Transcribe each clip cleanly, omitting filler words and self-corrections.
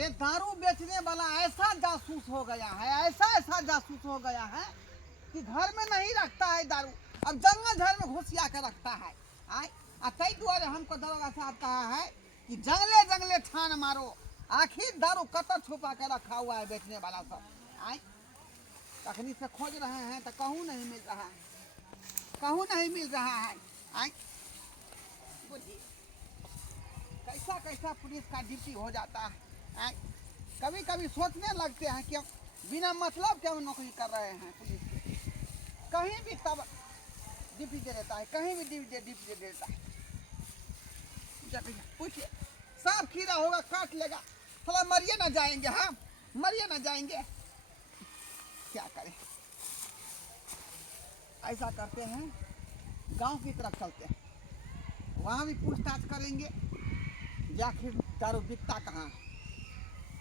अरे दारू बेचने वाला ऐसा जासूस हो गया है, ऐसा जासूस हो गया है कि घर में नहीं रखता है दारू, अब जंगल झाड़ में घुसिया कर रखता है। तई द्वारे हमको दरोगा साहब कहा है कि जंगले जंगले छान मारो, आखिर दारू कतर छुपा कर रखा हुआ है बेचने वाला सब। तखनी से खोज रहे हैं तो कहूँ नहीं मिल रहा है, कहूँ नहीं मिल रहा है। कैसा कैसा पुलिस का ड्यूटी हो जाता है। कभी कभी सोचने लगते हैं कि बिना मतलब के हम नौकरी कर रहे हैं पुलिस की। कहीं भी तब ड्यूटी दे देता है, कहीं भी ड्यूटी दे देता है। पूछिए, सांप खीरा होगा काट लेगा, थोड़ा मरिए ना जाएंगे, हाँ मरिए ना जाएंगे, क्या करें। ऐसा करते हैं, गांव की तरफ चलते हैं, वहाँ भी पूछताछ करेंगे कि आखिर दारू बिकता कहाँ है,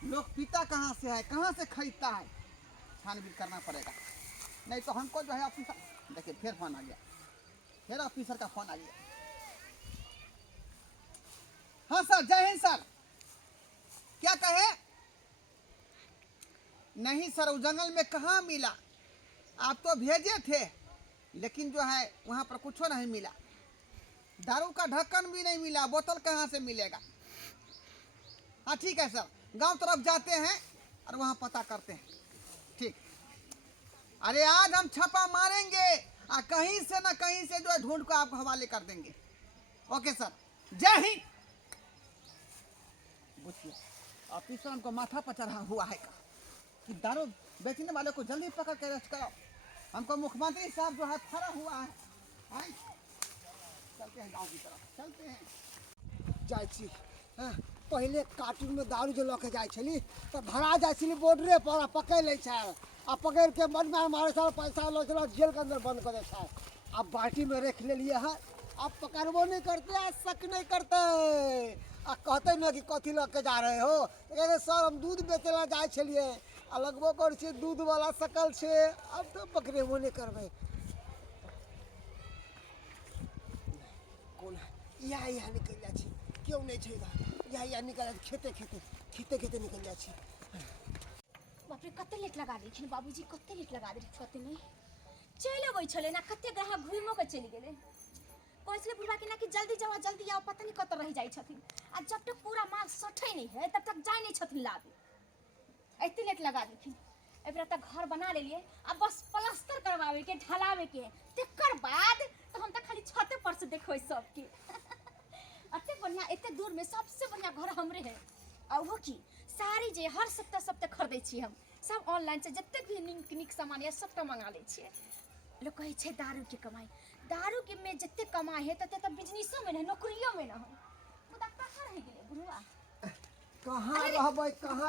लोग पीता कहाँ से है, कहाँ से खरीदता है, छानबीन करना पड़ेगा। नहीं तो हमको जो है ऑफिसर, देखिए फिर फोन आ गया, फिर ऑफिसर का फोन आ गया। हाँ सर, जय हिंद सर। क्या कहे? नहीं सर, उस जंगल में कहाँ मिला, आप तो भेजे थे लेकिन जो है वहाँ पर कुछ नहीं मिला, दारू का ढक्कन भी नहीं मिला, बोतल कहाँ से मिलेगा। हाँ ठीक है सर, गांव तरफ जाते हैं और वहाँ पता करते हैं। ठीक, अरे आज हम छापा मारेंगे और कहीं से ना कहीं से जो है ढूंढ को आपको हवाले कर देंगे। ओके सर, जय हिंद। ऑफिसर हमको माथा पर चढ़ा हुआ है कि दारू बेचने वाले को जल्दी पकड़ के अरेस्ट करो, हमको मुख्यमंत्री साहब जो है फरा हुआ है। चलते हैं गांव की तरफ, चलते हैं। जाइ छी पहले कार्टून में दारू जो लके जाइ छली तो भरा जाइ छली बॉर्डरे पर, पकड़ ले छै आ पकड़ के मन में हमारे साथ पैसा लो चला जेल के अंदर बंद कर दे छै। अब बाल्टी में रख ले लिए है, अब पकड़बो नहीं करते, आज शक नहीं करते आ कहते न कि कथी लके जा रहे हो, अरे सर हम दूध बेचला जाइ छलिए आ लगबो कर छी दूध वाला सकल छे, अब तो पकड़ेबो नहीं करबे। कौन है यहाँ निकल जाइ छी, क्यों नहीं छै यहाँ निकल खेते खेते निकल जाइ छी। बाप रे कते लेट लगा दी बाबूजी, कते लेट लगा दी, कते नहीं चल अबै छले ना, कते ग्राहक घुमो के चली गेले, कहले बुढ़वा के ना कि जल्दी जाओ जल्दी आओ, पता नहीं कत रह जाई छथिन, आ जब तक पूरा माल सठै नहीं है तब तक जाय नहीं छथिन लाबे, एते लेट लगा देथिन। एबरा तक घर बना लेलिए, अब बस प्लास्टर करवावे के ढलावे के, तकर बाद तो हम त खाली छते पर से देखबै सबके। अते बढ़िया एते दूर में सबसे बढ़िया घर हमरे है, आ वो की सारी जे हर सप्ताह खरीदै छी हम, सब ऑनलाइन से जते भी नीक सामान है सबटा मंगा लै छियै। लोग कहे छे दारू के कमाई, दारू के में जते कमाई है तते त बिजनेसो में नहीं, नौकरियों में नहीं, मुदा कहाँ रह गेले बुढ़वा, कहाँ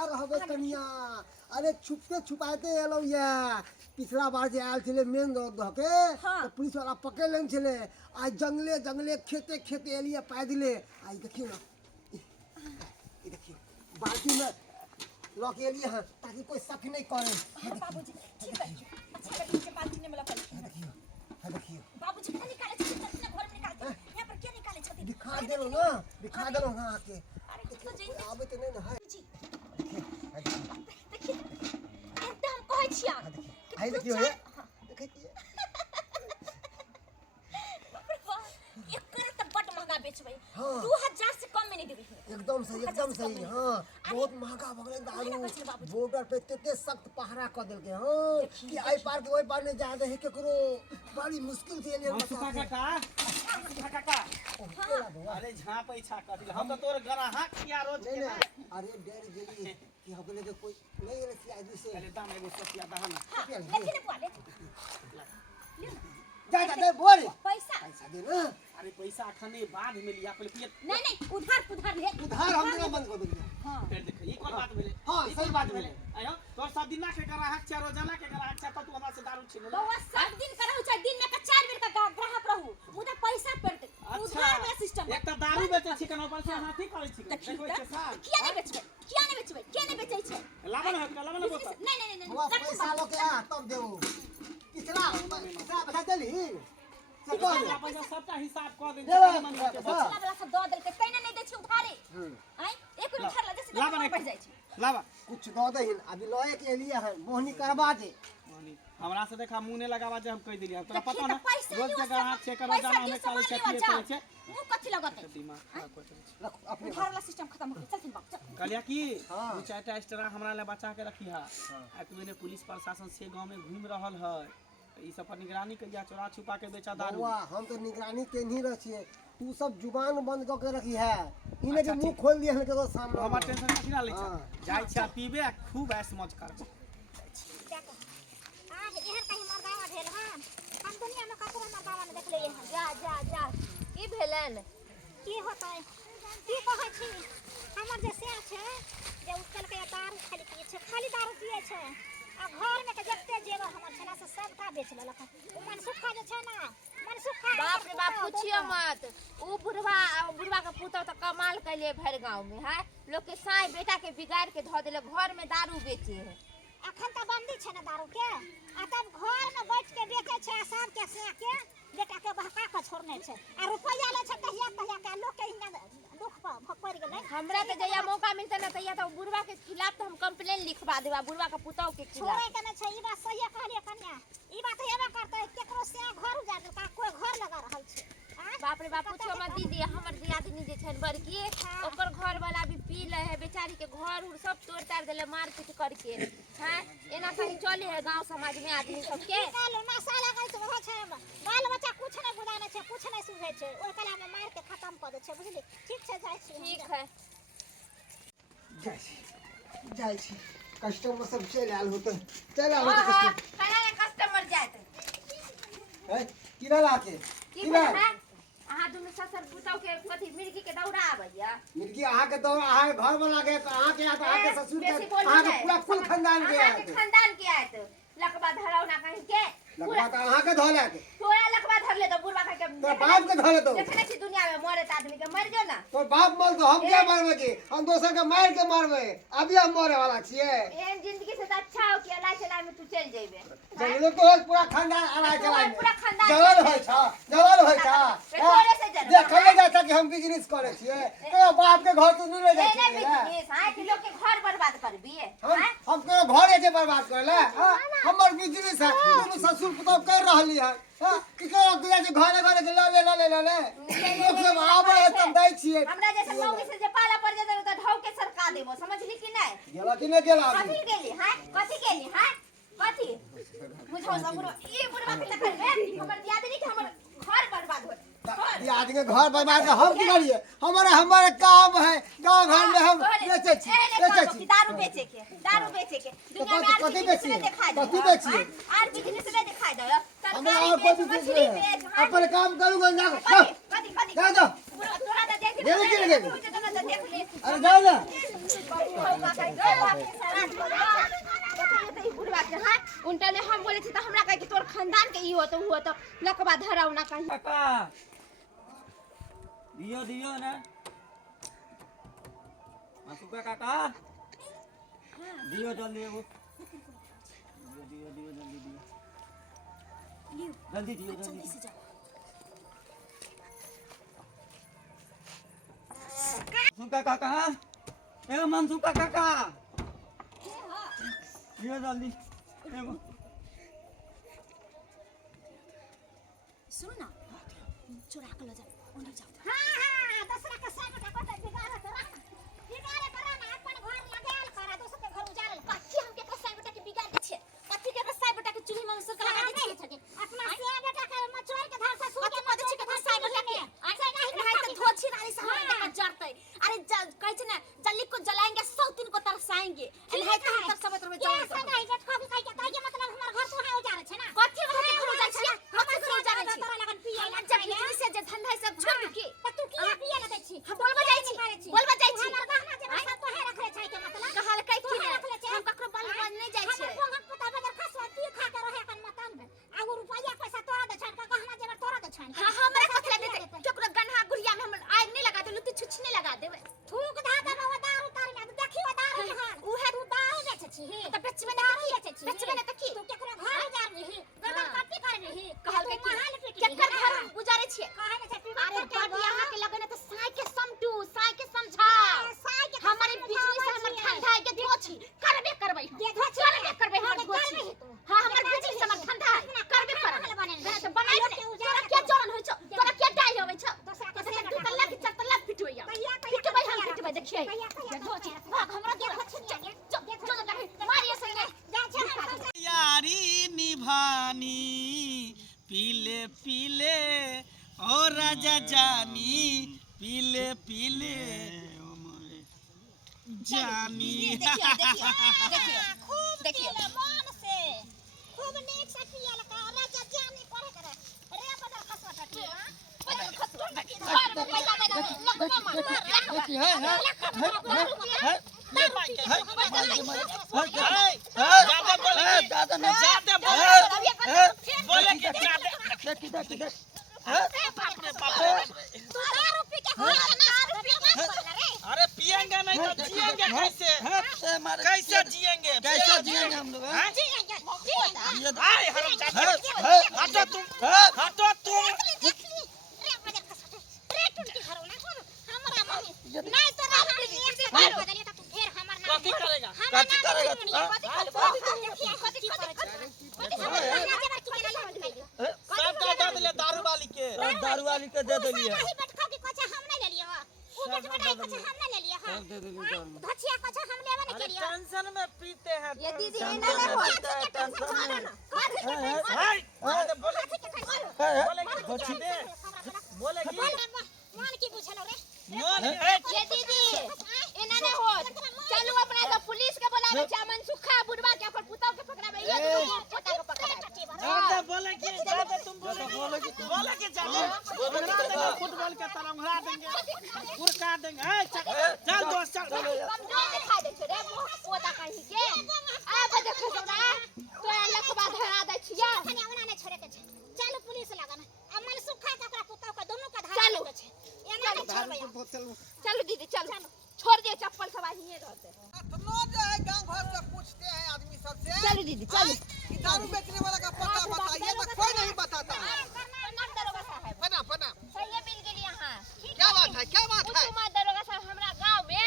रहबे कनिया, अरे छुपते छुपाते एलो ये। पिछला बार जे आयल छले मेन रोड धके तो पुलिस वाला पकड़ लेन छले, आज जंगले जंगले खेते एलिए पैदले। आई देखियो ना, ये देखियो बाल्टी में लके एलिए हैं ताकि कोई शक नहीं करे। बाबूजी ठीक है, अच्छा करके के बाल्टी में लगा देखियो बाबूजी क्या निकाले छे, अपने घर में निकालते, यहां पर क्या निकाले छे, दिखा दे लो ना आके। अरे तो जइते आबे तो नहीं ना है जी, देखिए एकदम कहै छिया, आई देखियो ये देखिए एकर त बड महंगा बेचबै, हाँ। 2000 से कम में नहीं देबै, एकदम सही हाँ, बहुत महंगा भगले दारू, बॉर्डर पे तेते सख्त पहरा कर देल के हाँ कि आई पार के ओई पार नहीं जा दे केकरो, बड़ी मुश्किल से एलिए काका। अरे झाँ पैसा कर हम तो तोर ग्राहक किया रोज के ना, अरे डर गेली कि हमने तो कोई नहीं रे सिया दी से। अरे दाम एगो सतिया दहन लेकिन वाले जा बोल पैसा दे ना। अरे पैसा खने बाद में लिया पहले पिए नहीं उधार ले, उधार हम देना बंद कर देंगे। हां फिर देख ई कोन बात भेले, हां सही बात भेले। आयो तोर सब दिन ना के ग्राहक चार रोजाना के ग्राहक छ त तू हमरा से दारू छीन ले बउआ सब दिन करहु चाहे दिन में का 4 बेर का ग्राहक रहू, मुदा पैसा पड़ते उधार वाला सिस्टम एक त दारू बेचे छी कनो पर से हाथी करे छी देखो के साथ किया नहीं बेचै छै लावन बोतल नहीं हुआ पैसा लो के आ तब देबो, कितना पैसा बता देली सब पैसा सबका हिसाब कर दे, पिछला वाला सब दो देल के तैने नहीं दै छै उधारे, आई एक बेर उधार ला लावा नहीं बढ़ जाइ छै लावा कुछ दो दे अभी लए के लिए है मोहनी करवा दे हमरा से देखा मुंह ने लगावा जे हम कह दिलिया तोरा देखी पता तो ना पैसा रोज लियो जगह हाथ चेक करा पैसा जाना दियो, हमें काले सामान लियो, चेक जाओ। करे छे मुंह कथी लगत दिमाग खराब कर छे रख अपने घर वाला सिस्टम खत्म हो गया चल बाप चल कहलिया कि हाँ। दू चारटा एक्स्ट्रा हमरा ले बचा के रखी है एक महीने पुलिस प्रशासन से गांव में घूम रहल है ई सब पर निगरानी करिया चोरा छुपा के बेचा दारू बउआ हम तो निगरानी के नहीं रखिए तू सब जुबान बंद करके रखी है इने अच्छा, के मुंह ठीक। खोल दिए हम के सामने हमर टेंशन कथी ना लै छै हाँ। जाय छै पीबे आ खूब ऐश मौज करबे आज एहन कहीं मर्दावा भेल हन हम दुनिया में कतरा मर्दावा ने देखले हन जा जा जा की भेलन की होतै की कहै छी हमर जे से छै जे उठल के दारू खाली पिए छै खाली दारू पिए छै आ घर में के जत्ते जेवर हमर छला से सबटा बेच लेलक उ मनसुखा जे छै ना मनसुखा बाप रे बाप पूछियो मत उ बुढ़वा के पुतौ तो कमाल कैले भर गांव में है लोग के साई बेटा के बिगाड़ के धो देले घर में दारू बेचे है अखन त बंदी छै ना दारू के आ तब घर में बैठ के बेचे छै आ सब के से के बेटा के बहका के छोड़ने छै आ रुपया ले छै तहिया के लोग के हिंगा दुख पड़ गेलै हमरा तो जया मौका मिलता ना तहिया तो बुढ़वा के खिलाफ तो हम कंप्लेन लिखवा देबा बुढ़वा के पुतौ के छोड़े खिलाफ के नै छै ई बात सही कहलिए कन्या ई बात हेबे करतै केकरो से घर उजाड़ देता कोई घर लगा रहल छै बाप रे बाप पूछो मत दीदी हमर दियादनी जे छन बड़की ओकर घर वाला भी पी ले है बेचारी के घर उर सब तोड़ ताड़ देले मार पीट करके हैं एना कहीं चले है गांव समाज में आदमी सब के कालो नशा लगै छै ओहो छै बाल बच्चा कुछ नै बुझाने छै कुछ नै सुझै छै ओइ कला में मार के खत्म क दै छै बुझली ठीक छै जाइ छी ठीक है जाय छी कस्टमर सब चल आल होते चल आल हां होते हां कना कस्टमर जात है किना लाके की किना है अहाँ दुनु ससुर पुतौ के कथी मिर्गी के दौड़ा आबैया मिर्गी अहाँ के दो अहाँ के घर बना के अहाँ के अहाँ के ससुर के बेसी बोलू अहाँ के नै। पूरा कुल खानदान के अहाँ के खानदान के आयत लकबा धरौना कहीं के लगवा तो अहाँ के धोले के तोरा लकबा धर ले तो बुढ़वा के तो बाप के धोले तो देखने छी दुनिया में मरे त आदमी के मर जो ना तो बाप मर तो हम क्या मारबे की हम दोसर के मार के मारबे अभी हम मरे वाला छिए एहन जिंदगी से तो अच्छा हो कि अल्लाह चला में तू चल जेबे चलो तो पूरा खानदान आला चला पूरा खानदान जवान होय छ जवान होय छ थोड़े से जन्म देखले जाता कि हम बिजनेस करे छिए तो बाप के घर तो नहीं ले जाय नहीं छिए बिजनेस हां कि लोग के घर बर्बाद करबी हम के घर ऐसे बर्बाद करले हमर बिजनेस है तुम ससुर पुतौ कर रहली है कि के जे घरे घरे के ले लोग सब आबे है तब दै छिए हमरा जैसे मौगी से जे पाला पड़ जेते त ढौ के सरका देबो समझली कि नहीं गेला कि नहीं गेला कथी गेली हां कथी गेली हां कथी बुझो सब ई बुढ़वा के चक्कर में हमर दियादनी के हमर घर बर्बाद हो ये आदमी घर बर्बाद हम की करिए हमारे काम है गांव घर में हम बेचे छी दारू बेचे के दुनिया में कथी कथी बेचिए? बेचे दिखाई दो कथी बेचिए? आर बिजनेस ले दिखाई दो हमें और कोई बिजनेस नहीं है अपन काम करूंगा जा कथी जा जा तोरा तो देख देवे की लगे? तो देख ले अरे जाओ ना उनटा ने हम बोले छी त हमरा कहे कि तोर खानदान के ई हो तो लकबा धराउ ना कहीं काका दियो दियो ना मासुका काका दियो जल्दी वो दियो दियो जल्दी दियो जल्दी दियो जल्दी से जाओ सुका काका ए मनसुका काका दियो जल्दी एगो सुन ना चुरा के ले जा ओने जाओ हां दूसरा के साथ का पता बिगाड़ करा ना अपन घर लगाल करा दूसरा के घर उजाड़ल कथी हमके के साथ बेटा के बिगाड़ दे छे कथी के साथ बेटा के चूल्ही में सुर लगा दे छे अपना से बेटा के मचोर के धार से सुर के मदे छे के धार साइड लगे ऐसे नहीं है तो धोछी नाली से हमारे बेटा जरते अरे कहै छे ना जल्दी को जलाएंगे 100 दिन को तरसाएंगे है तो हम सब समय में जाओ ऐसा नहीं बेटा कभी कह के मतलब हमार घर तो है उजाड़े छे ना कथी घर उजाड़े छे हम घर उजाड़े छे तोरा लगन पिए ना जब बिजली से जे धंधा सब छोड़ के त तू की पिए ना दै छी हम बोलबा जाई छी हमर गहना जे सब तो है रखले छै के मतलब कहल कै की हम ककरो बलवान नहीं जाई छै हम कोन पता बगर खसवा पी खा के रहे कन मतन आ रुपया पैसा तोरा दे छन का गहना जे तोरा दे छन हां हमरा कथला देते केकरो गन्हा गुड़िया में हम आग नहीं लगा देलु तू छुछ नहीं लगा देबे थूक धा दे वो दारू तार में देखियो दारू के हां उ है तू दारू बेचे छी त बेचबे दारू बेचे छी बेचबे न त की तू केकरो घर उजाड़ रही गर्दन काटी कर रही कहल के केकर घर उजाड़े छी कहे न छै अरे बड़ी यहां के लगन त साई के समटू साई के समझा हमारे बिजनेस धोछी करबे करबै करबे करबै हमर धोछी हां हमर बुझी समझ ठंडा करबे करबै तो बनाई तोरा के जोरन होय छ तोरा के डाई होय छ दोसरा दू तल्ला की चार तल्ला पिटबै पिटबै हम पिटबै देखिए धोछी भाग हमरा के धोछी जो मारिए संगे यारी निभानी पीले पीले और राजा जानी पीले पीले जानी देखिए मन से खूब नीक से पिया लगा राजा जानी पढ़े करे रे बदल खसवा टटी बदल खसवा अरे पिएंगे नहीं तो जिएंगे कैसे? कैसे जिएंगे? कैसे जिएंगे हम लोग? हटो तुम, हटो तुम। कथी करेगा? कथी करेगा तू? सब दे दिले दारू वाली के। दारू वाली के दे दिलिए। टेंशन में पीते हैं। ये दीदी बोलेगी ये दीदी इन्होंने हो चलो अपना तो पुलिस के बुलावे चामन सुखा बुढ़वा के अपन पुतौ के पकड़ावे ये दीदी पोता के पकड़ावे बोलेगी तुम बोलेगी फुटबॉल के तरह उड़ा देंगे पुरका देंगे चल दोस्त चल कमजोर दिखा दे छे रे पोता कहीं के अब देखो हमरा तो लखबा धरा दे छिया खने ओना ने छोड़े के छे चलो पुलिस लगाना अमन सुखा के ओकरा पुतौ के दोनों का धारा के छे एना नहीं छोड़बे चलो दीदी चलो छोड़ दे चप्पल सब आहिए रहते इतना जो है गांव घर से पूछते हैं आदमी सबसे चलो दीदी चलो कि दारू बेचने वाला का पता बताइए तो कोई नहीं बताता है दरोगा साहब पना पना सही मिल गेली यहां क्या बात है कुसुमा दरोगा साहब हमरा गांव में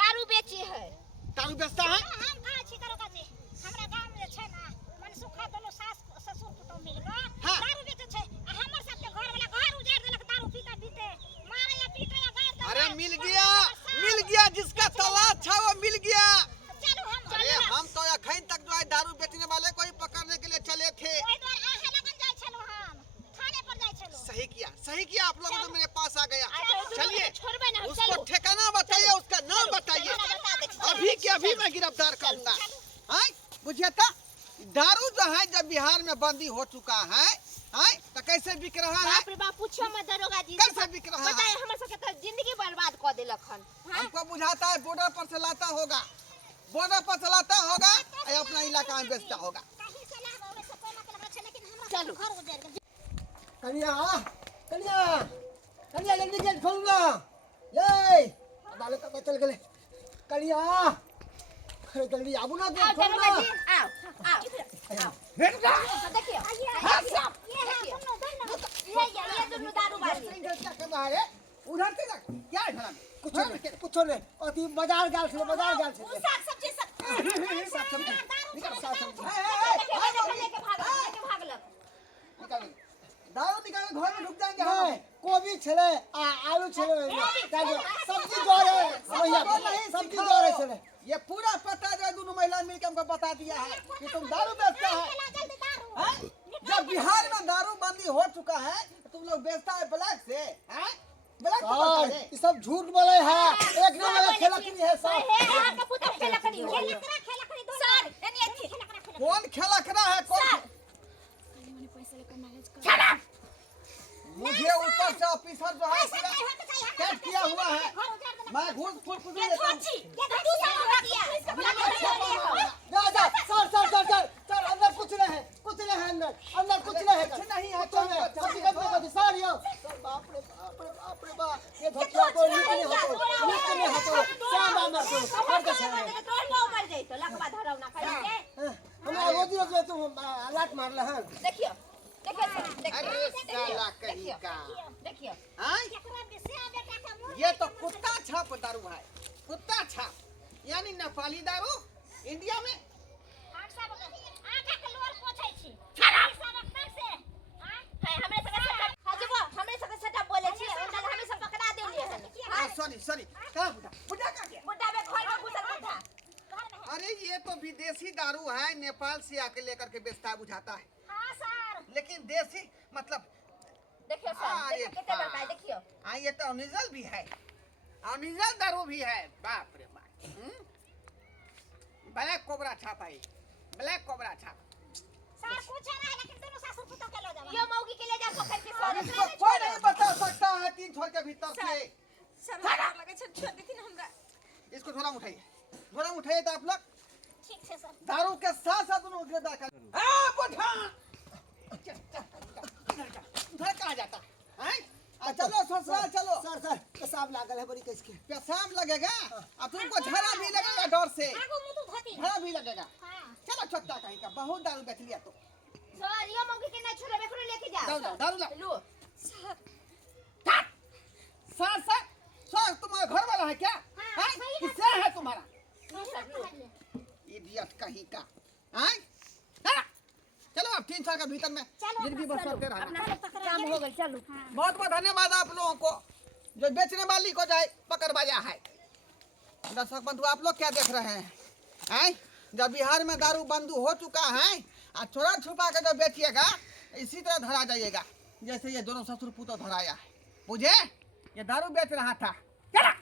दारू बेची है दारू बेचता है हम कहां छी दरोगा जी हमरा गांव में छै ना मन सुखा दोनों सास ससुर पुतौ मिल गए हाँ। दारू बेचे छै हमर सबके घर वाला घर उजाड़ देलक दारू पीते पीते मारे या पीटे या गाड़ अरे मिल गया जिसका तलाश था वो मिल गया। चलो हम अरे हम तो अखन तक जो है दारू बेचने वाले को ही पकड़ने के लिए चले थे। ओइ द्वार आहे लगन जाय छलो हम थाने पर जाय छलो सही किया आप लोग तो मेरे पास आ गया। चलिए छोड़बे ना उसको ठिकाना बताइए उसका नाम बताइए अभी के अभी मैं गिरफ्तार करूंगा। हैं बुझिए तो दारू जो है जब बिहार में बंदी हो चुका है तो कैसे बिक रहा है? बाप रे बाप पूछो मत दरोगा जी कैसे बिक रहा है? बताइए हमर सबके तो जिंदगी बर्बाद कर देलक हन हमको बुझाता है बॉर्डर पर से लाता होगा और अपना इलाका में बेचता होगा। चलो कन्या कन्या कन्या जल्दी गेट खोल ना ये अदालत तक चल गए कन्या अरे जल्दी आबू ना गेट खोल ना आओ भेट जा देखिए ये दोनों दारू वाली क्या कर रहा है? उधर से जा क्या है भला? कुछ नहीं अति बाजार गाल से साग सब्जी सब लेके भागलक दारू निकाल घर में ढुक जाएंगे नहीं कोबी छले आलू छले सब्जी जोरे भैया सब्जी जोरे छले ये पूरा पता जो है दोनों महिला मिलकर हमको बता दिया है कि तुम दारू बेचता है। जब बिहार में दारू बंदी हो चुका है तो तुम लोग बेचता है ब्लैक से हैं? ब्लैक से पता है? ये सब झूठ बोले हैं एक नंबर का खेलकड़ी है सब कौन खेलकड़ा है कौन? मुझे ऊपर से ऑफिसर जो है कैद किया हुआ है। मैं घूस फूस लेता हूँ। जा सर अंदर कुछ नहीं है अंदर कुछ नहीं है नहीं है सर बाप रे बाप ये धोखा को नहीं होतो हमरा रोजी रोज तुम लात मारला है देखियो अरे साला कहीं का देखियो हाँ? ये तो कुत्ता छाप दारू है कुत्ता छाप यानी नेपाली दारू इंडिया में हम सब आंखा के लोर पोछै छी ई सब अक्सर से है हमरे सके हाजीबो हमरे सके सटा बोले छी हमें सब पकड़ा देलिए हन सॉरी सॉरी कहाँ बुढ़ा बुढ़ा कहाँ गया? बुड्ढा में घर में घुसल बुड्ढा अरे ये तो विदेशी दारू है, नेपाल से आके लेकर के बेचता है, बुझाता है। हां सर लेकिन देसी मतलब देखियो सर अरे देखियो कितना बड़का है देखियो हाँ ये तो ओरिजिनल भी है, ओरिजिनल दारू भी है। बाप रे बाप। ब्लैक कोबरा छाप है, ब्लैक कोबरा छाप। सर कुछ नहीं लेकिन दोनों सासुर पुतो के ले जाओ यो मौगी के ले जा पकड़ के अब सर इसको कोई नहीं बता सकता है 3 छोर के भीतर से। सर लगे छोड़ देती ना हमरा। इसको झोला में उठाइए, झोला में उठाइए तो आप लोग ठीक है सर दारू के साथ साथ उन्होंने गिरफ्तार कर हाँ बुढ़ा उधर कहाँ जाता है? चलो ससुराल चलो। सर सर पेशाब लागल है बड़ी किसके। पेशाब लगेगा अब तुमको झड़ा भी लगेगा डर से, आगो मुंह तो धोती झड़ा भी लगेगा। हां चलो छोटा कहीं का बहुत दारू बेच लिया तो सर यो मौगी के ना छोड़े बेकरो लेके दारू जाओ लाओ, दारू लाओ। लो सर सर सर तुम्हारा घर वाला है क्या? हाँ, हैं? सही बात किससे है तुम्हारा? सर लो इडियट कहीं का हैं? चलो चलो अब 3 साल के भीतर में जिंदगी बस करते रहना। काम हो गई चलो बहुत बहुत धन्यवाद आप लोगों को जो बेचने वाली को जाए पकड़ बाजा है। दर्शक बंधु आप लोग क्या देख रहे हैं? जब बिहार में दारू बंद हो चुका है और चोरा छुपा के जो बेचिएगा इसी तरह धरा जाइएगा जैसे ये दोनों ससुर पुतो धराया है। बुझे? ये दारू बेच रहा था। चला